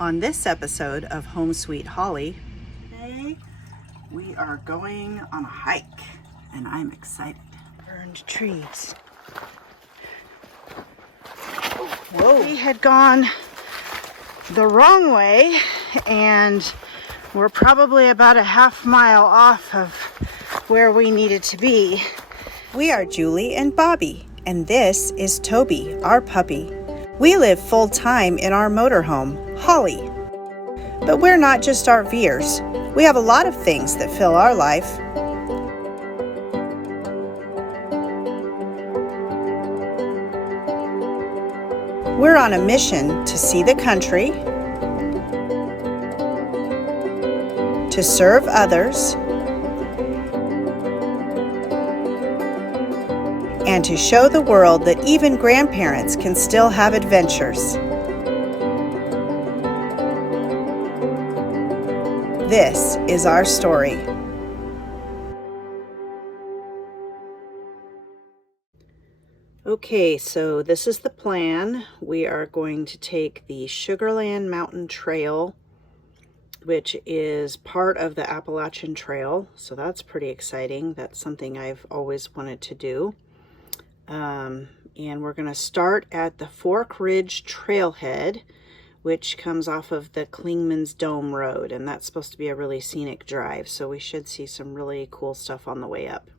On this episode of Home Sweet Holly, today we are going on a hike and I'm excited. Burned trees. Whoa. We had gone the wrong way and we're probably about a half mile off of where we needed to be. We are Julie and Bobby, and this is Toby, our puppy. We live full-time in our motorhome, Holly. But we're not just RVers. We have a lot of things that fill our life. We're on a mission to see the country, to serve others, and to show the world that even grandparents can still have adventures. This is our story. Okay, so this is the plan. We are going to take the Sugarland Mountain Trail, which is part of the Appalachian Trail. So that's pretty exciting. That's something I've always wanted to do. And we're going to start at the Fork Ridge Trailhead, which comes off of the Clingman's Dome Road, and that's supposed to be a really scenic drive, so we should see some really cool stuff on the way up.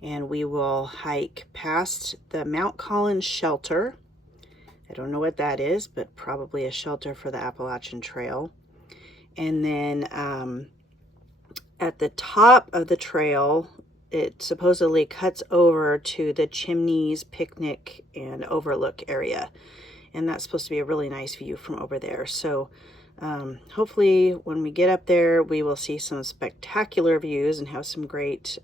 And we will hike past the Mount Collins Shelter. I don't know what that is, but probably a shelter for the Appalachian Trail. And then at the top of the trail, it supposedly cuts over to the Chimneys Picnic and Overlook area. And that's supposed to be a really nice view from over there. So hopefully when we get up there, we will see some spectacular views and have some great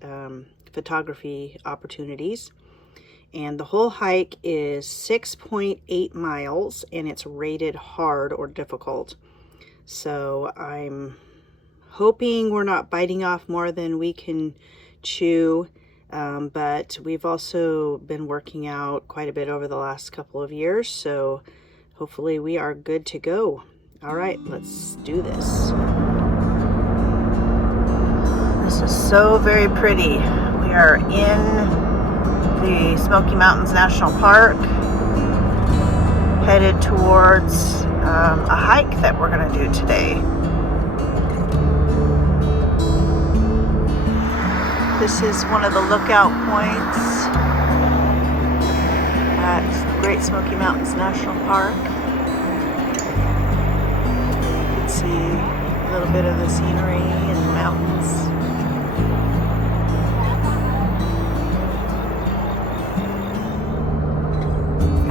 photography opportunities. And the whole hike is 6.8 miles and it's rated hard or difficult. So I'm hoping we're not biting off more than we can chew, but we've also been working out quite a bit over the last couple of years, so hopefully we are good to go. All right, let's do this. This is so very pretty. We are in the Smoky Mountains National Park, headed towards a hike that we're going to do today. This is one of the lookout points at Great Smoky Mountains National Park. You can see a little bit of the scenery and the mountains.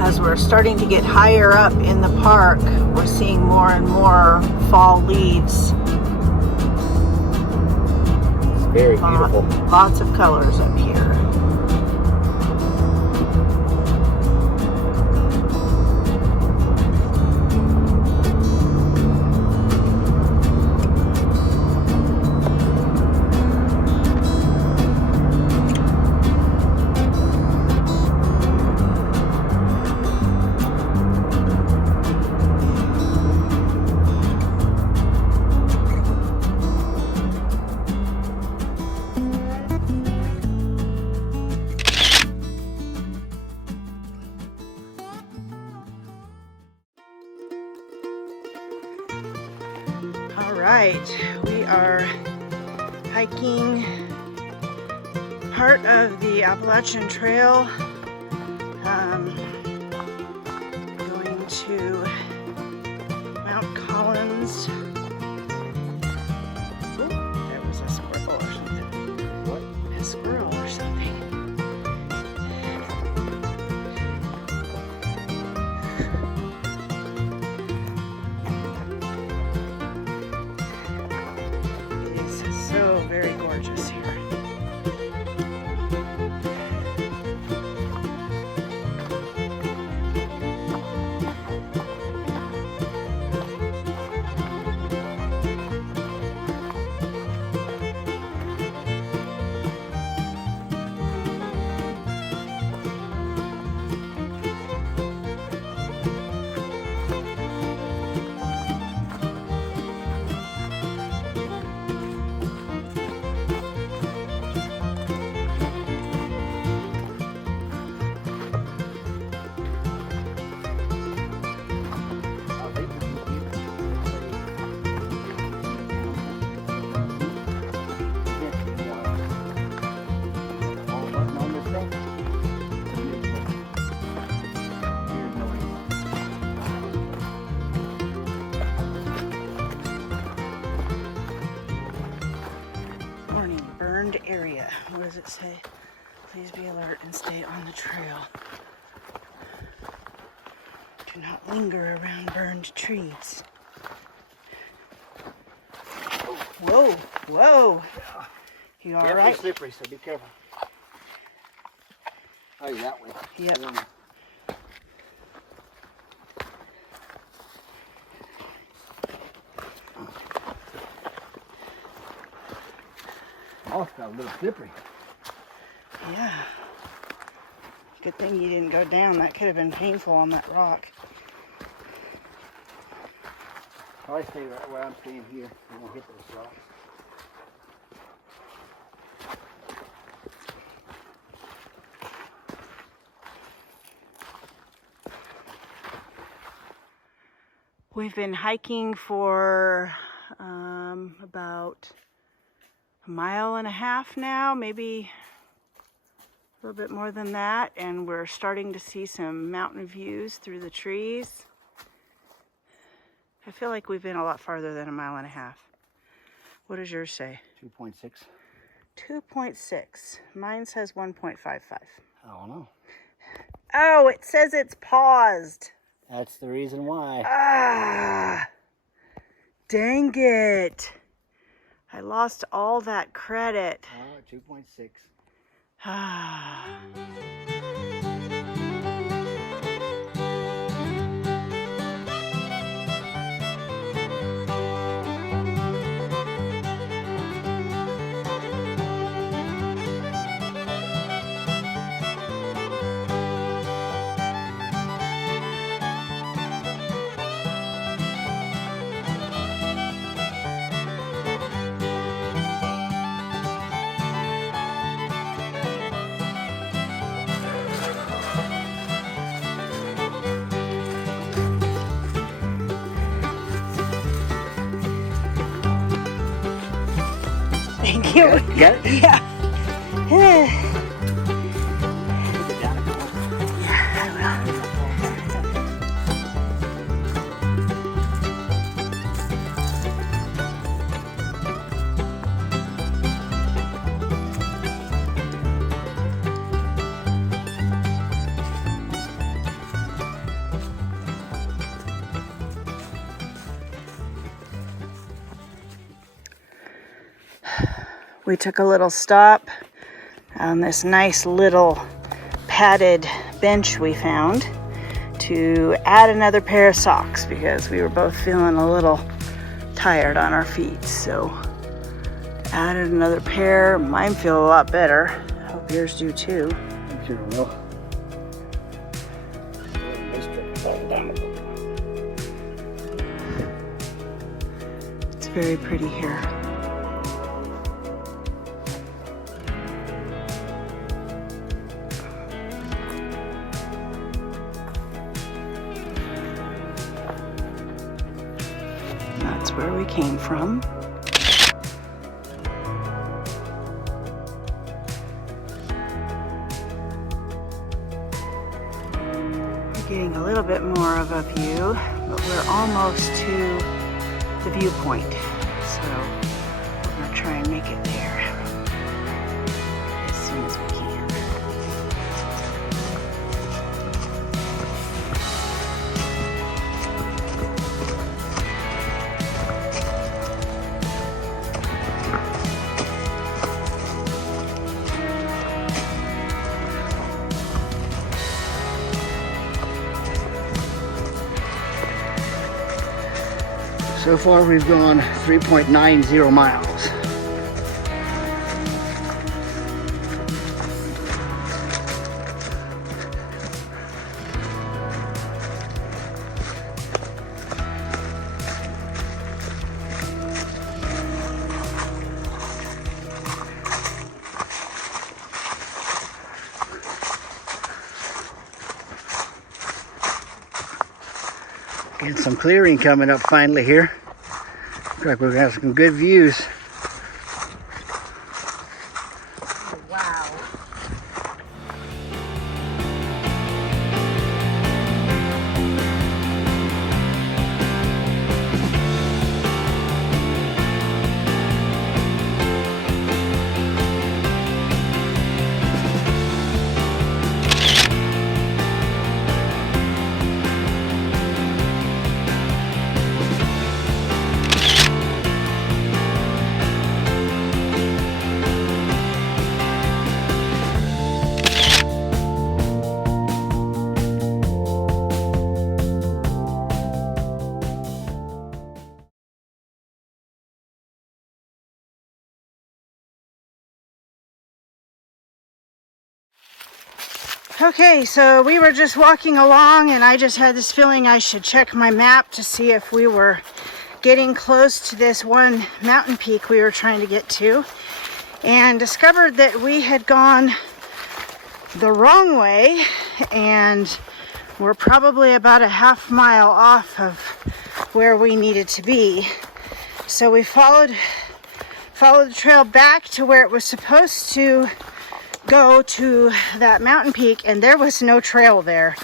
As we're starting to get higher up in the park, we're seeing more and more fall leaves. Very beautiful. Lots of colors up here. Alright, we are hiking part of the Appalachian Trail, going to Mount Collins. Oh, there was a squirrel or something. What? A squirrel or something. So very gorgeous here. What does it say? Please be alert and stay on the trail. Do not linger around burned trees. Whoa, whoa. You all right? It's slippery, so be careful. Oh, you're that way. Yep. Oh, it's got a little slippery. Yeah. Good thing you didn't go down. That could have been painful on that rock. Probably stay right where I'm staying here. I won't hit those rocks. We've been hiking for about a mile and a half now, maybe a little bit more than that, and we're starting to see some mountain views through the trees. I feel like we've been a lot farther than a mile and a half. What does yours say? 2.6. 2.6. Mine says 1.55. I don't know. Oh, it says it's paused. That's the reason why. Ah, dang it. I lost all that credit. Oh, 2.6. Ah. Thank you. Get it? Yeah. We took a little stop on this nice little padded bench we found to add another pair of socks because we were both feeling a little tired on our feet. So added another pair. Mine feel a lot better. Hope yours do too. I'm sure it will. It's very pretty here. That's where we came from. We're getting a little bit more of a view, but we're almost to the viewpoint. So we're gonna try and make it there as soon as we can. So far we've gone 3.90 miles. Getting some clearing coming up finally here. Looks like we're gonna have some good views. Wow. Okay, so we were just walking along and I just had this feeling I should check my map to see if we were getting close to this one mountain peak we were trying to get to, and discovered that we had gone the wrong way and we're probably about a half mile off of where we needed to be. So we followed the trail back to where it was supposed to go to that mountain peak, and there was no trail there.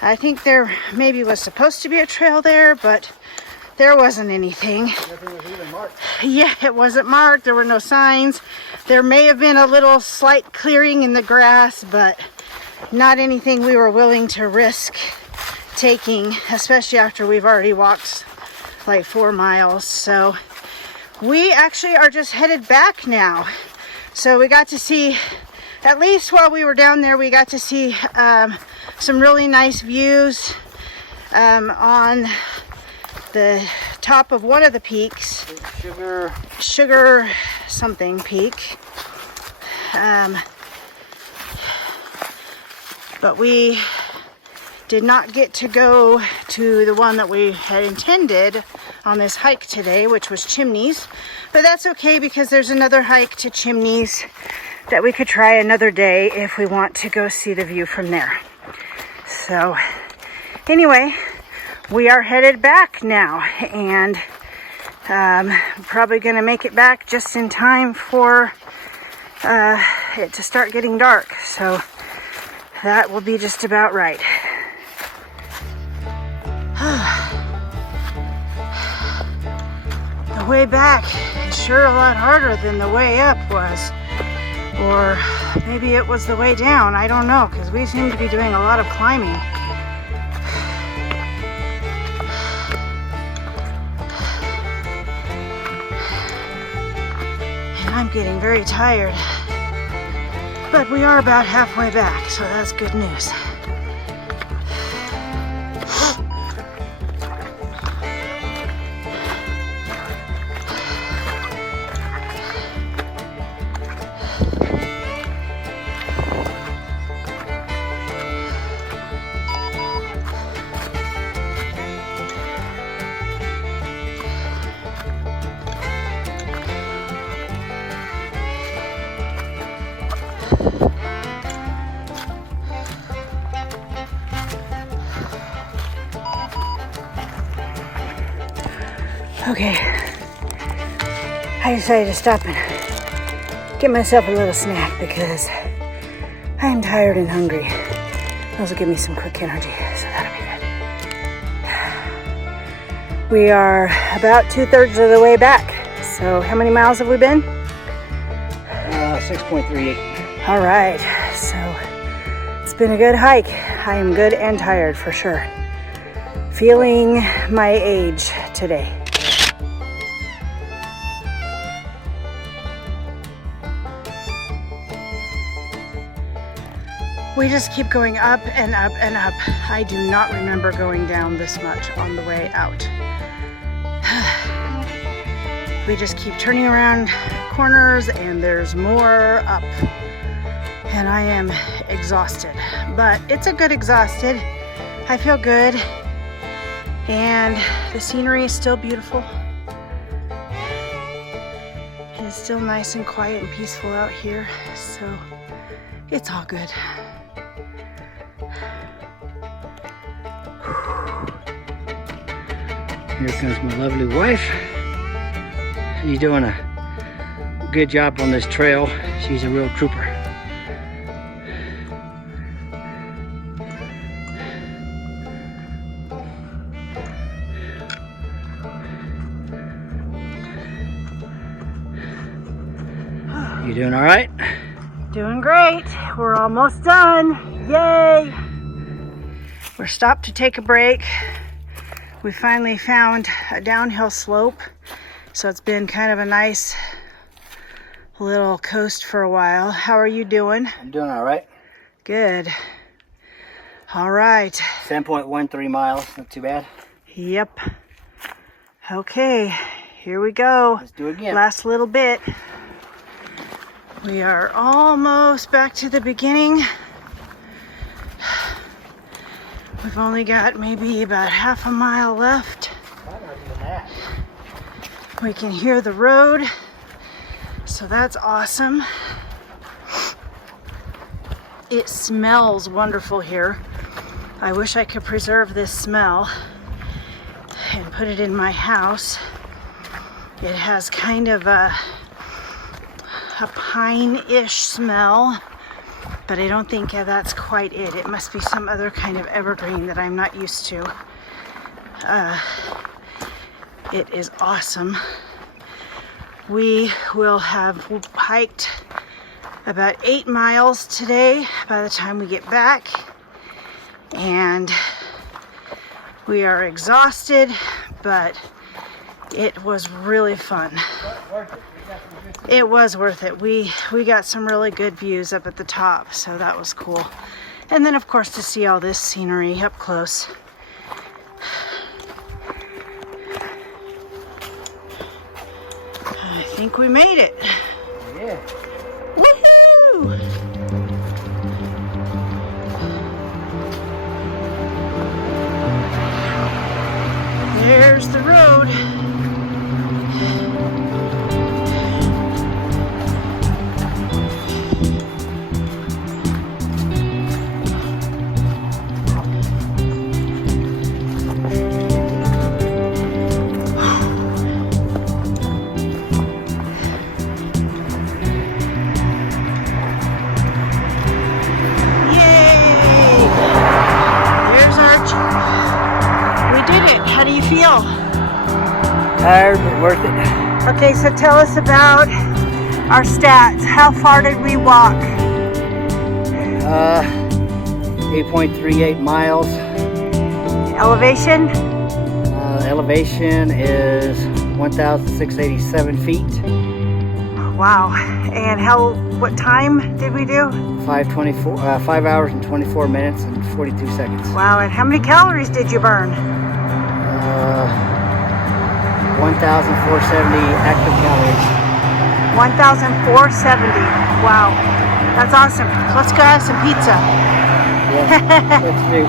I think there maybe was supposed to be a trail there, but there wasn't anything. Nothing was even marked. Yeah, it wasn't marked. There were no signs. There may have been a little slight clearing in the grass, but not anything we were willing to risk taking, especially after we've already walked like 4 miles. So we actually are just headed back now. So we got to see, at least while we were down there, we got to see some really nice views on the top of one of the peaks. Sugar something peak. But we did not get to go to the one that we had intended on this hike today, which was Chimneys. But that's okay, because there's another hike to Chimneys that we could try another day if we want to go see the view from there. So anyway, we are headed back now, and probably gonna make it back just in time for it to start getting dark. So that will be just about right. The way back is sure a lot harder than the way up was. Or maybe it was the way down. I don't know, because we seem to be doing a lot of climbing. And I'm getting very tired. But we are about halfway back, so that's good news. Okay, I decided to stop and get myself a little snack because I am tired and hungry. Those will give me some quick energy, so that'll be good. We are about 2/3 of the way back. So how many miles have we been? 6.38. All right, so it's been a good hike. I am good and tired for sure. Feeling my age today. We just keep going up and up and up. I do not remember going down this much on the way out. We just keep turning around corners and there's more up. And I am exhausted, but it's a good exhausted. I feel good. And the scenery is still beautiful. And it's still nice and quiet and peaceful out here. So it's all good. Here comes my lovely wife. She's doing a good job on this trail. She's a real trooper. You doing all right? Doing great. We're almost done. Yay! We're stopped to take a break. We finally found a downhill slope, so it's been kind of a nice little coast for a while. How are you doing? I'm doing all right. Good. All right. 10.13 miles, not too bad. Yep. Okay, here we go. Let's do it again. Last little bit. We are almost back to the beginning. We've only got maybe about half a mile left. We can hear the road, so that's awesome. It smells wonderful here. I wish I could preserve this smell and put it in my house. It has kind of a pine-ish smell, but I don't think that's quite it. It must be some other kind of evergreen that I'm not used to. It is awesome. We will have hiked about 8 miles today by the time we get back, and we are exhausted, but it was really fun. It was worth it. We got some really good views up at the top, so that was cool. And then of course to see all this scenery up close. I think we made it. Yeah. Woohoo! There's the road. Feel? Tired, but worth it. Okay, so tell us about our stats. How far did we walk? 8.38 miles. Elevation? Elevation is 1,687 feet. Wow. And what time did we do? 5 hours and 24 minutes and 42 seconds. Wow, and how many calories did you burn? 1,470 active calories. 1,470. Wow, that's awesome. Let's go have some pizza. Yeah, let's do.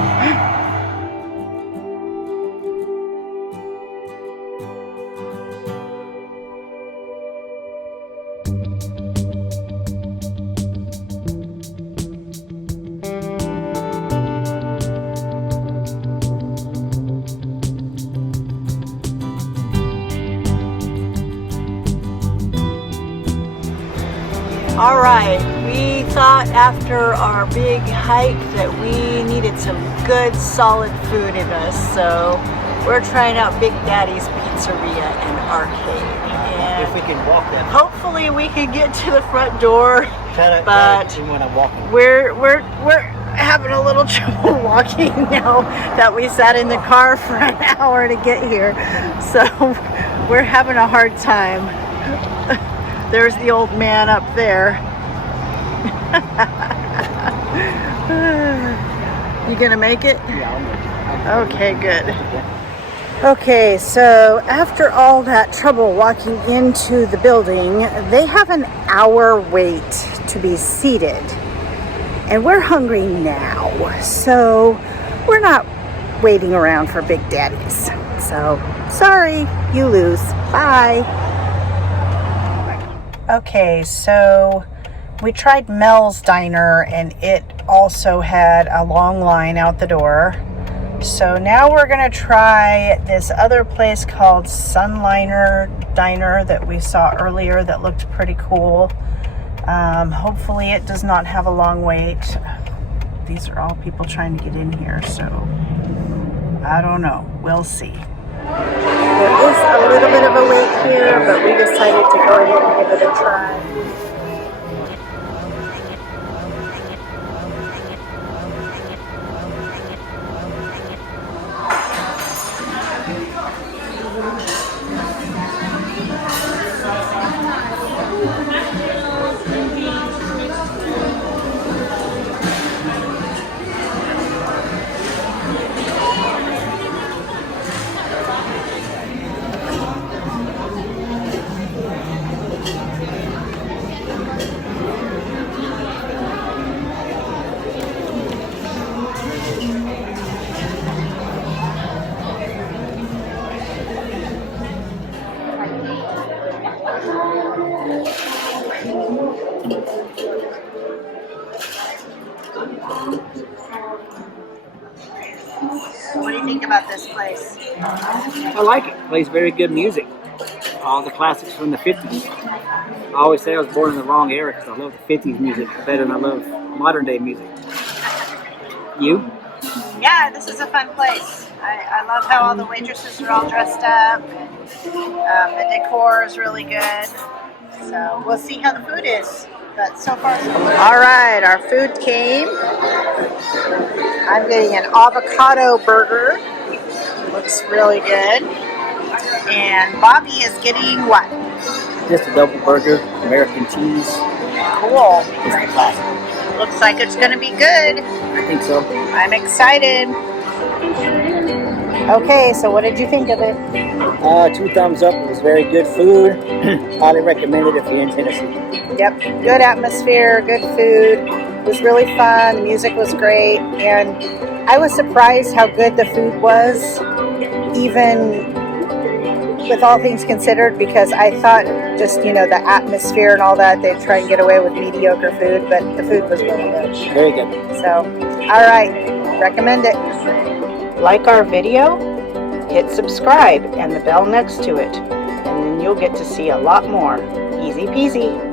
All right, we thought after our big hike that we needed some good solid food in us, so we're trying out Big Daddy's Pizzeria and Arcade. And If we can walk that. hopefully we can get to the front door, but we're We're having a little trouble walking now that we sat in the car for an hour to get here. So we're having a hard time. There's the old man up there. You gonna make it? Yeah, I'll make it. Okay, good. Okay, so after all that trouble walking into the building, they have an hour wait to be seated. And we're hungry now, so we're not waiting around for Big Daddy's. So, sorry, you lose. Bye. Okay, so we tried Mel's Diner, and it also had a long line out the door. So now we're gonna try this other place called Sunliner Diner that we saw earlier that looked pretty cool. Hopefully it does not have a long wait. These are all people trying to get in here, so I don't know. We'll see. There is a little bit of a wait here, but we decided to go ahead and give it a try. I like it. It plays very good music. All the classics from the 50s. I always say I was born in the wrong era because I love the 50s music better than I love modern day music. You? Yeah, this is a fun place. I love how all the waitresses are all dressed up. And, the decor is really good. So we'll see how the food is. But so far, so good. All right, our food came. I'm getting an avocado burger. Looks really good. And Bobby is getting what? Just a double burger, American cheese. Cool. Just the classic. Looks like it's going to be good. I think so. I'm excited. Okay, so what did you think of it? 2 thumbs up. It was very good food. Highly recommend it if you're in Tennessee. Yep, good atmosphere, good food. It was really fun. The music was great. And I was surprised how good the food was, even with all things considered, because I thought just, you know, the atmosphere and all that, they'd try and get away with mediocre food, but the food was really good. Very good. So, all right, recommend it. Like our video, hit subscribe and the bell next to it, and then you'll get to see a lot more. Easy peasy.